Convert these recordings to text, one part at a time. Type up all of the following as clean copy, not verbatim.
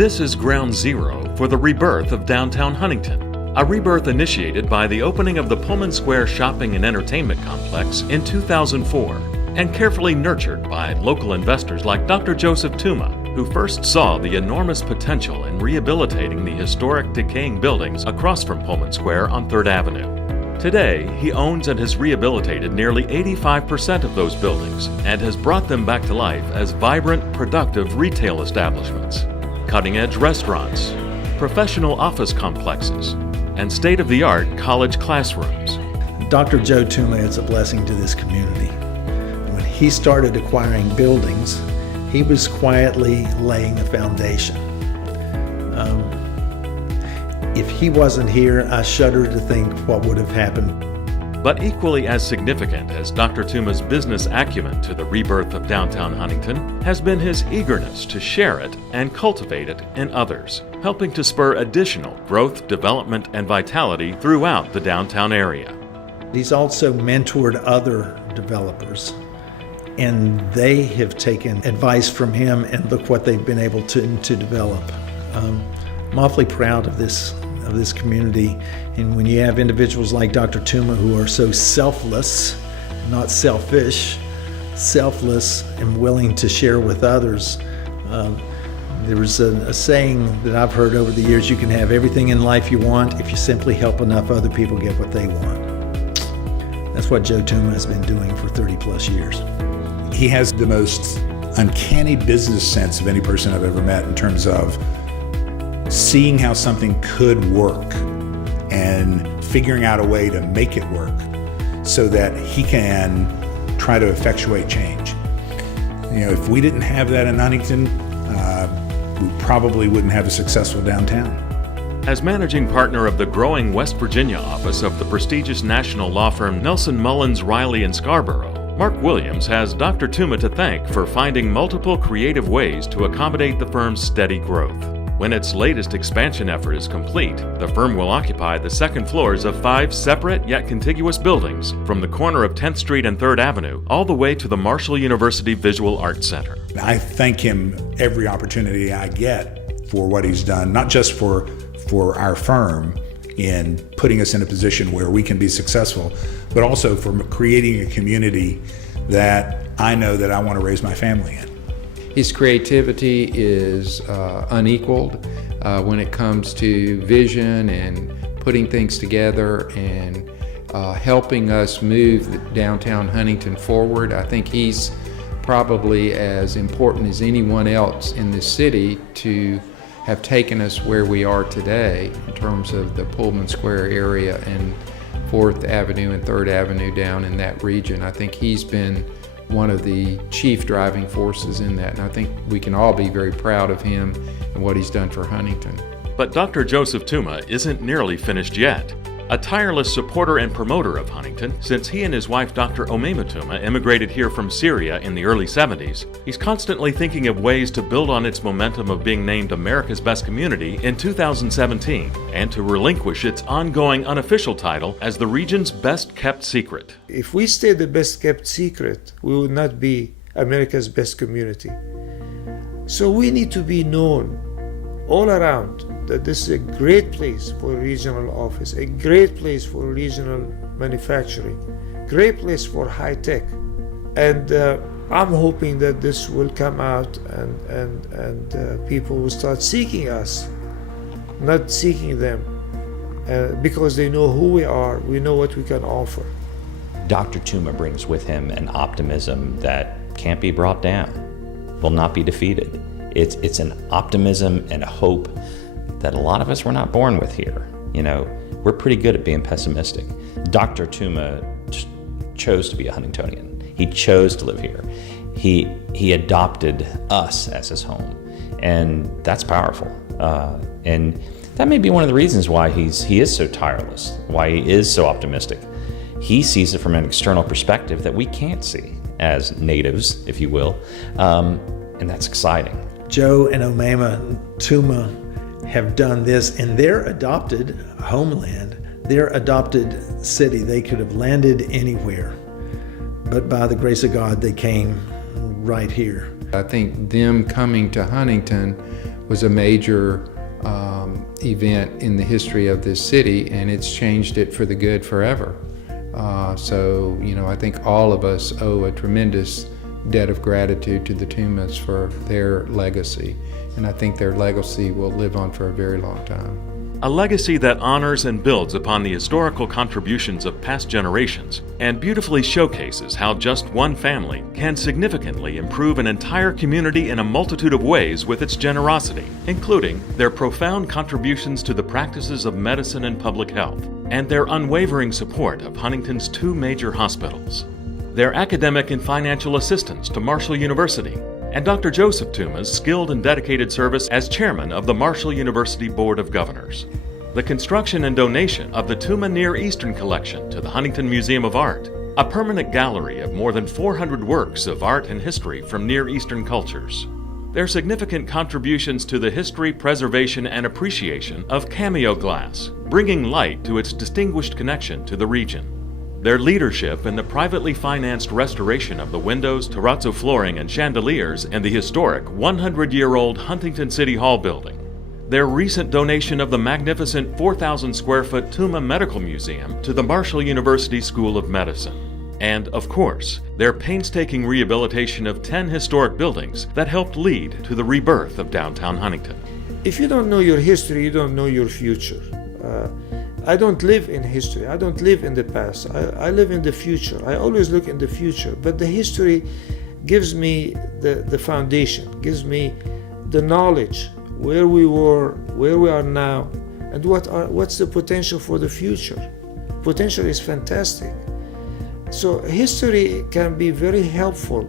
This is ground zero for the rebirth of downtown Huntington, a rebirth initiated by the opening of the Pullman Square Shopping and Entertainment Complex in 2004 and carefully nurtured by local investors like Dr. Joseph Touma, who first saw the enormous potential in rehabilitating the historic decaying buildings across from Pullman Square on 3rd Avenue. Today, he owns and has rehabilitated nearly 85% of those buildings and has brought them back to life as vibrant, productive retail establishments, cutting-edge restaurants, professional office complexes, and state-of-the-art college classrooms. Dr. Joe Touma is a blessing to this community. When he started acquiring buildings, he was quietly laying the foundation. If he wasn't here, I shudder to think what would have happened. But equally as significant as Dr. Touma's business acumen to the rebirth of downtown Huntington has been his eagerness to share it and cultivate it in others, helping to spur additional growth, development, and vitality throughout the downtown area. He's also mentored other developers, and they have taken advice from him, and look what they've been able to develop. I'm awfully proud of this community, and when you have individuals like Dr. Touma who are so selfless, not selfish, selfless and willing to share with others. There's a saying that I've heard over the years: you can have everything in life you want if you simply help enough other people get what they want. That's what Joe Touma has been doing for 30 plus years. He has the most uncanny business sense of any person I've ever met in terms of seeing how something could work and figuring out a way to make it work so that he can try to effectuate change. You know, if we didn't have that in Huntington, we probably wouldn't have a successful downtown. As managing partner of the growing West Virginia office of the prestigious national law firm Nelson Mullins, Riley & Scarborough, Mark Williams has Dr. Touma to thank for finding multiple creative ways to accommodate the firm's steady growth. When its latest expansion effort is complete, the firm will occupy the second floors of 5 separate yet contiguous buildings from the corner of 10th Street and 3rd Avenue all the way to the Marshall University Visual Arts Center. I thank him every opportunity I get for what he's done, not just for our firm in putting us in a position where we can be successful, but also for creating a community that I know that I want to raise my family in. His creativity is unequaled when it comes to vision and putting things together and helping us move downtown Huntington forward. I think he's probably as important as anyone else in this city to have taken us where we are today in terms of the Pullman Square area and 4th Avenue and 3rd Avenue down in that region. I think he's been one of the chief driving forces in that, and I think we can all be very proud of him and what he's done for Huntington. But Dr. Joseph Touma isn't nearly finished yet. A tireless supporter and promoter of Huntington, since he and his wife Dr. Omayma Touma immigrated here from Syria in the early 70s, he's constantly thinking of ways to build on its momentum of being named America's Best Community in 2017 and to relinquish its ongoing unofficial title as the region's best kept secret. If we stay the best kept secret, we will not be America's best community. So we need to be known all around that this is a great place for a regional office, a great place for regional manufacturing, great place for high tech. And I'm hoping that this will come out and people will start seeking us, not seeking them, because they know who we are, we know what we can offer. Dr. Touma brings with him an optimism that can't be brought down, will not be defeated. It's an optimism and a hope that a lot of us were not born with here. You know, we're pretty good at being pessimistic. Dr. Touma chose to be a Huntingtonian. He chose to live here. He adopted us as his home, and that's powerful. And that may be one of the reasons why he is so tireless, why he is so optimistic. He sees it from an external perspective that we can't see as natives, if you will, and that's exciting. Joe and Omayma Touma have done this in their adopted homeland, their adopted city. They could have landed anywhere, but by the grace of God, they came right here. I think them coming to Huntington was a major event in the history of this city, and it's changed it for the good forever. So, I think all of us owe a tremendous debt of gratitude to the Toumas for their legacy, and I think their legacy will live on for a very long time. A legacy that honors and builds upon the historical contributions of past generations and beautifully showcases how just one family can significantly improve an entire community in a multitude of ways with its generosity, including their profound contributions to the practices of medicine and public health, and their unwavering support of Huntington's 2 major hospitals, their academic and financial assistance to Marshall University, and Dr. Joseph Touma's skilled and dedicated service as chairman of the Marshall University Board of Governors. The construction and donation of the Touma Near Eastern Collection to the Huntington Museum of Art, a permanent gallery of more than 400 works of art and history from Near Eastern cultures. Their significant contributions to the history, preservation, and appreciation of cameo glass, bringing light to its distinguished connection to the region. Their leadership in the privately financed restoration of the windows, terrazzo flooring, and chandeliers in the historic 100-year-old Huntington City Hall building. Their recent donation of the magnificent 4,000 square foot Touma Medical Museum to the Marshall University School of Medicine. And, of course, their painstaking rehabilitation of 10 historic buildings that helped lead to the rebirth of downtown Huntington. If you don't know your history, you don't know your future. I don't live in history. I don't live in the past. I live in the future. I always look in the future. But the history gives me the foundation, gives me the knowledge, where we were, where we are now, and what's the potential for the future. Potential is fantastic. So history can be very helpful,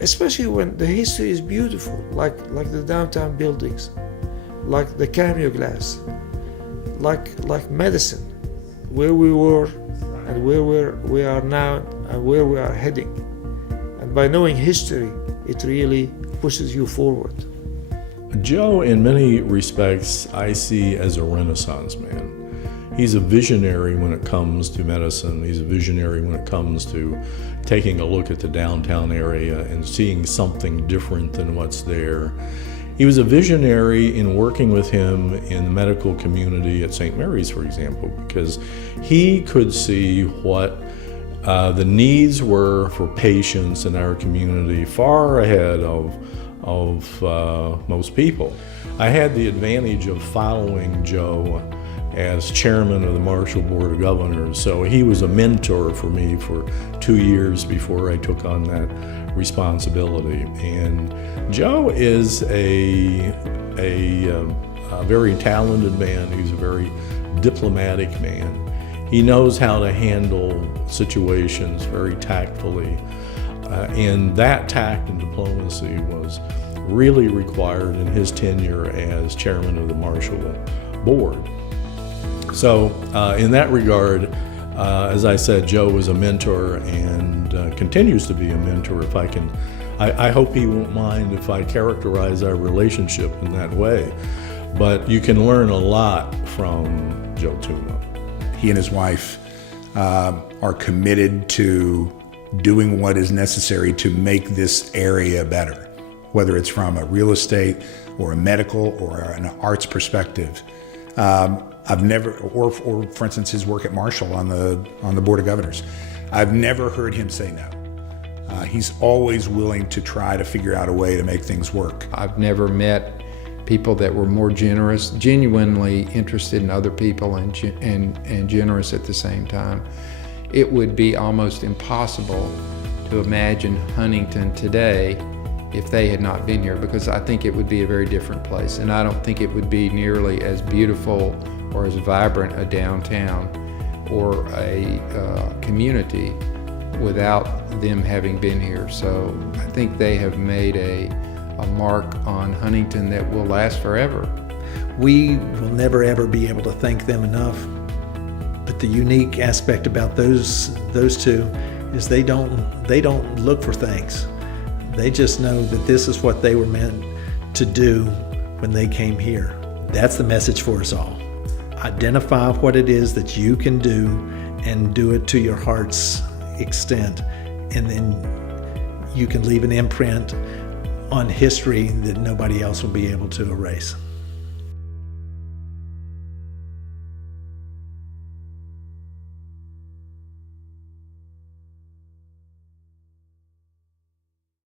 especially when the history is beautiful, like the downtown buildings, like the cameo glass. Like medicine, where we were and where we are now and where we are heading. And by knowing history, it really pushes you forward. Joe, in many respects, I see as a Renaissance man. He's a visionary when it comes to medicine. He's a visionary when it comes to taking a look at the downtown area and seeing something different than what's there. He was a visionary in working with him in the medical community at St. Mary's, for example, because he could see what the needs were for patients in our community far ahead of most people. I had the advantage of following Joe as chairman of the Marshall Board of Governors, so he was a mentor for me for 2 years before I took on that responsibility. And Joe is a very talented man. He's a very diplomatic man. He knows how to handle situations very tactfully. And that tact and diplomacy was really required in his tenure as chairman of the Marshall Board. So in that regard, as I said, Joe was a mentor and continues to be a mentor. If I can, I hope he won't mind if I characterize our relationship in that way. But you can learn a lot from Joe Touma. He and his wife are committed to doing what is necessary to make this area better, whether it's from a real estate or a medical or an arts perspective. I've never, or for instance, his work at Marshall on the Board of Governors, I've never heard him say no. He's always willing to try to figure out a way to make things work. I've never met people that were more generous, genuinely interested in other people and generous at the same time. It would be almost impossible to imagine Huntington today if they had not been here, because I think it would be a very different place, and I don't think it would be nearly as beautiful or as vibrant a downtown or a community without them having been here. So I think they have made a mark on Huntington that will last forever. We will never ever be able to thank them enough. But the unique aspect about those two is they don't look for thanks. They just know that this is what they were meant to do when they came here. That's the message for us all. Identify what it is that you can do and do it to your heart's extent, and then you can leave an imprint on history that nobody else will be able to erase.